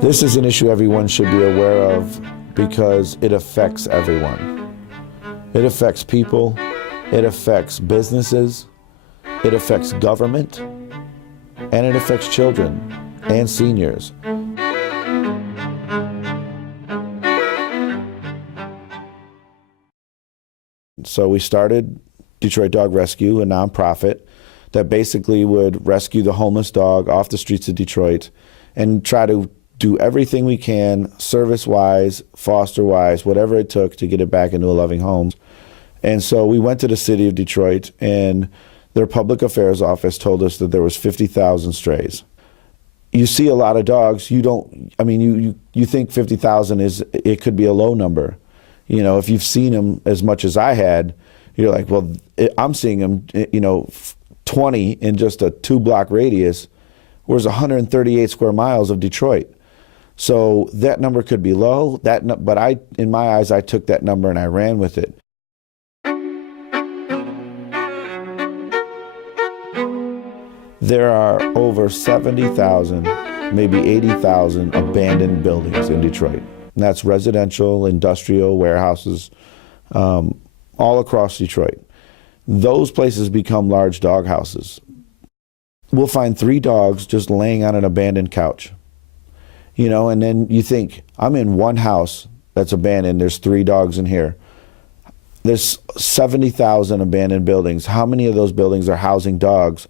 This is an issue everyone should be aware of because it affects everyone. It affects people, it affects businesses, it affects government, and it affects children and seniors. So we started Detroit Dog Rescue, a nonprofit that basically would rescue the homeless dog off the streets of Detroit and try to do everything we can, service-wise, foster-wise, whatever it took to get it back into a loving home. And so we went to the city of Detroit, and their public affairs office told us that there was 50,000 strays. You see a lot of dogs, you think 50,000 it could be a low number. You know, if you've seen them as much as I had, you're like, well, I'm seeing them, 20 in just a 2-block radius, whereas 138 square miles of Detroit. So that number could be low, but in my eyes, I took that number and I ran with it. There are over 70,000, maybe 80,000 abandoned buildings in Detroit. And that's residential, industrial, warehouses, all across Detroit. Those places become large dog houses. We'll find 3 dogs just laying on an abandoned couch. And then you think, I'm in one house that's abandoned, there's 3 dogs in here. There's 70,000 abandoned buildings. How many of those buildings are housing dogs?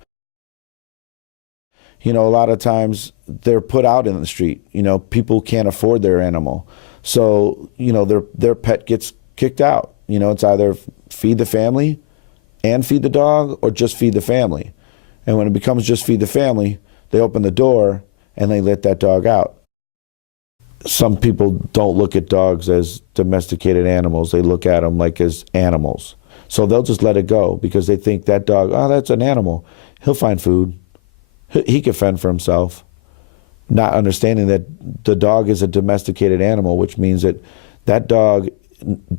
A lot of times they're put out in the street. People can't afford their animal. So, their pet gets kicked out. It's either feed the family and feed the dog or just feed the family. And when it becomes just feed the family, they open the door and they let that dog out. Some people don't look at dogs as domesticated animals. They look at them like as animals. So they'll just let it go because they think that dog, oh, that's an animal. He'll find food. He can fend for himself, not understanding that the dog is a domesticated animal, which means that that dog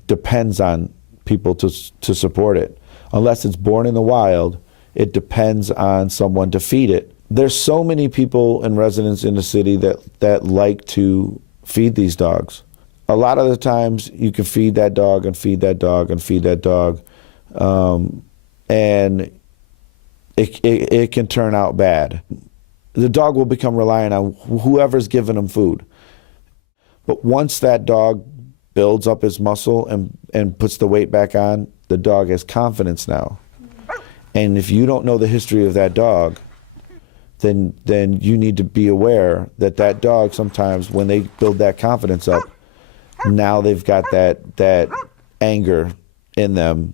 depends on people to support it. Unless it's born in the wild, it depends on someone to feed it. There's so many people and residents in the city that like to feed these dogs. A lot of the times you can feed that dog and feed that dog and feed that dog, and it can turn out bad. The dog will become reliant on whoever's giving him food. But once that dog builds up his muscle and puts the weight back on, the dog has confidence now. And if you don't know the history of that dog, then you need to be aware that that dog sometimes, when they build that confidence up, now they've got that anger in them.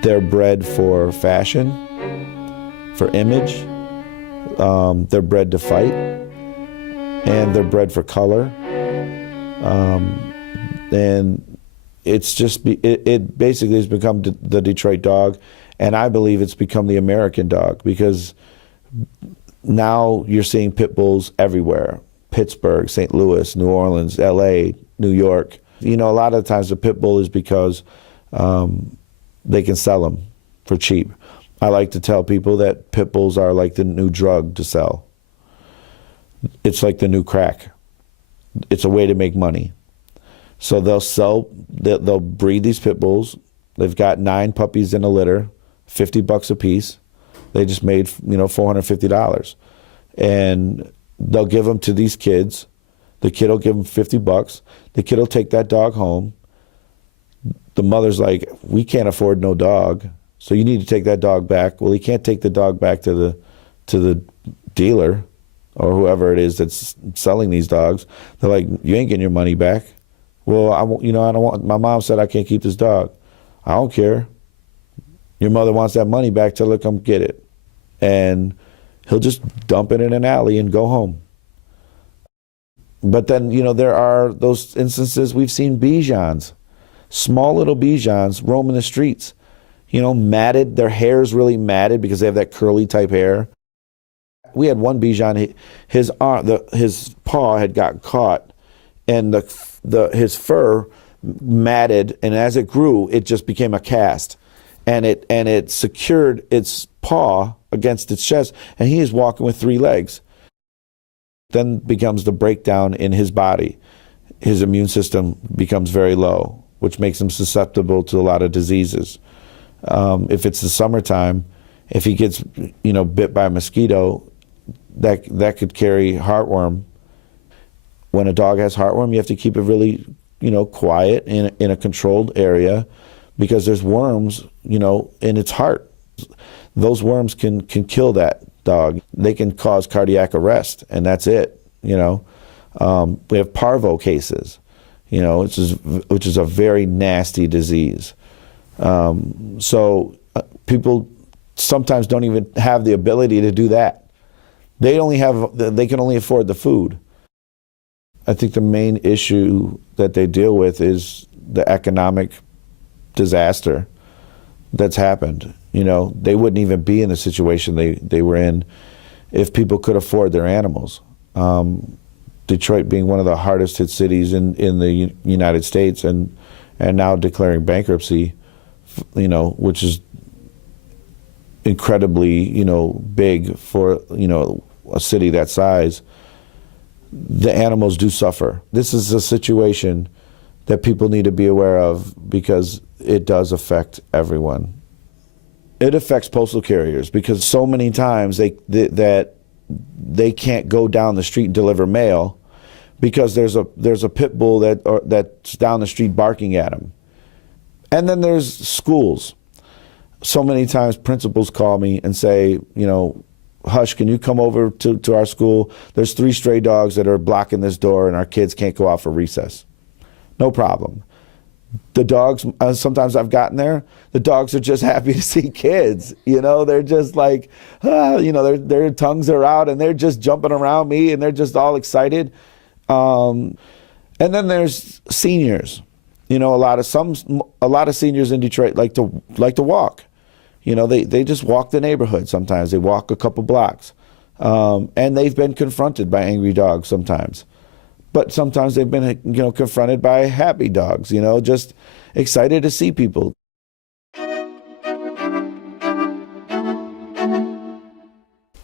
They're bred for fashion, for image, they're bred to fight, and they're bred for color. And it's just, it basically has become the Detroit dog, and I believe it's become the American dog because now you're seeing pit bulls everywhere. Pittsburgh, St. Louis, New Orleans, LA, New York. A lot of times the pit bull is because they can sell them for cheap. I like to tell people that pit bulls are like the new drug to sell. It's like the new crack. It's a way to make money. So they'll breed these pit bulls. They've got 9 puppies in a litter, $50 a piece. They just made, $450. And they'll give them to these kids. The kid will give them $50. The kid will take that dog home. The mother's like, we can't afford no dog, so you need to take that dog back. Well, he can't take the dog back to the dealer or whoever it is that's selling these dogs. They're like, you ain't getting your money back. Well, I don't want. My mom said I can't keep this dog. I don't care. Your mother wants that money back. Tell her come get it, and he'll just dump it in an alley and go home. But then there are those instances we've seen Bijans. Small little Bijans roaming the streets, matted. Their hair's really matted because they have that curly type hair. We had one Bichon, his paw had gotten caught, and his fur matted, and as it grew, it just became a cast, and it secured its paw against its chest, and he is walking with 3 legs. Then becomes the breakdown in his body. His immune system becomes very low, which makes him susceptible to a lot of diseases. If it's the summertime, if he gets, bit by a mosquito, that could carry heartworm. When a dog has heartworm, you have to keep it really, quiet in a controlled area, because there's worms, in its heart. Those worms can kill that dog. They can cause cardiac arrest, and that's it. We have parvo cases, which is a very nasty disease. So people sometimes don't even have the ability to do that. They can only afford the food. I think the main issue that they deal with is the economic disaster that's happened. They wouldn't even be in the situation they were in if people could afford their animals. Detroit being one of the hardest hit cities in the United States, and now declaring bankruptcy, which is incredibly, big for, a city that size. The animals do suffer. This is a situation that people need to be aware of, because it does affect everyone. It affects postal carriers, because so many times that they can't go down the street and deliver mail because there's a pit bull that's down the street barking at them. And then there's schools. So many times principals call me and say, Hush, can you come over to our school? There's 3 stray dogs that are blocking this door and our kids can't go out for recess. No problem. The dogs, sometimes I've gotten there, the dogs are just happy to see kids. They're just like, their tongues are out and they're just jumping around me and they're just all excited. And then there's seniors. A lot of seniors in Detroit like to walk. They just walk the neighborhood sometimes. They walk a couple blocks. And they've been confronted by angry dogs sometimes. But sometimes they've been, confronted by happy dogs, just excited to see people.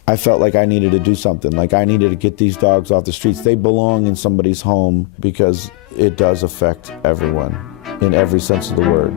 I felt like I needed to do something. Like I needed to get these dogs off the streets. They belong in somebody's home, because it does affect everyone in every sense of the word.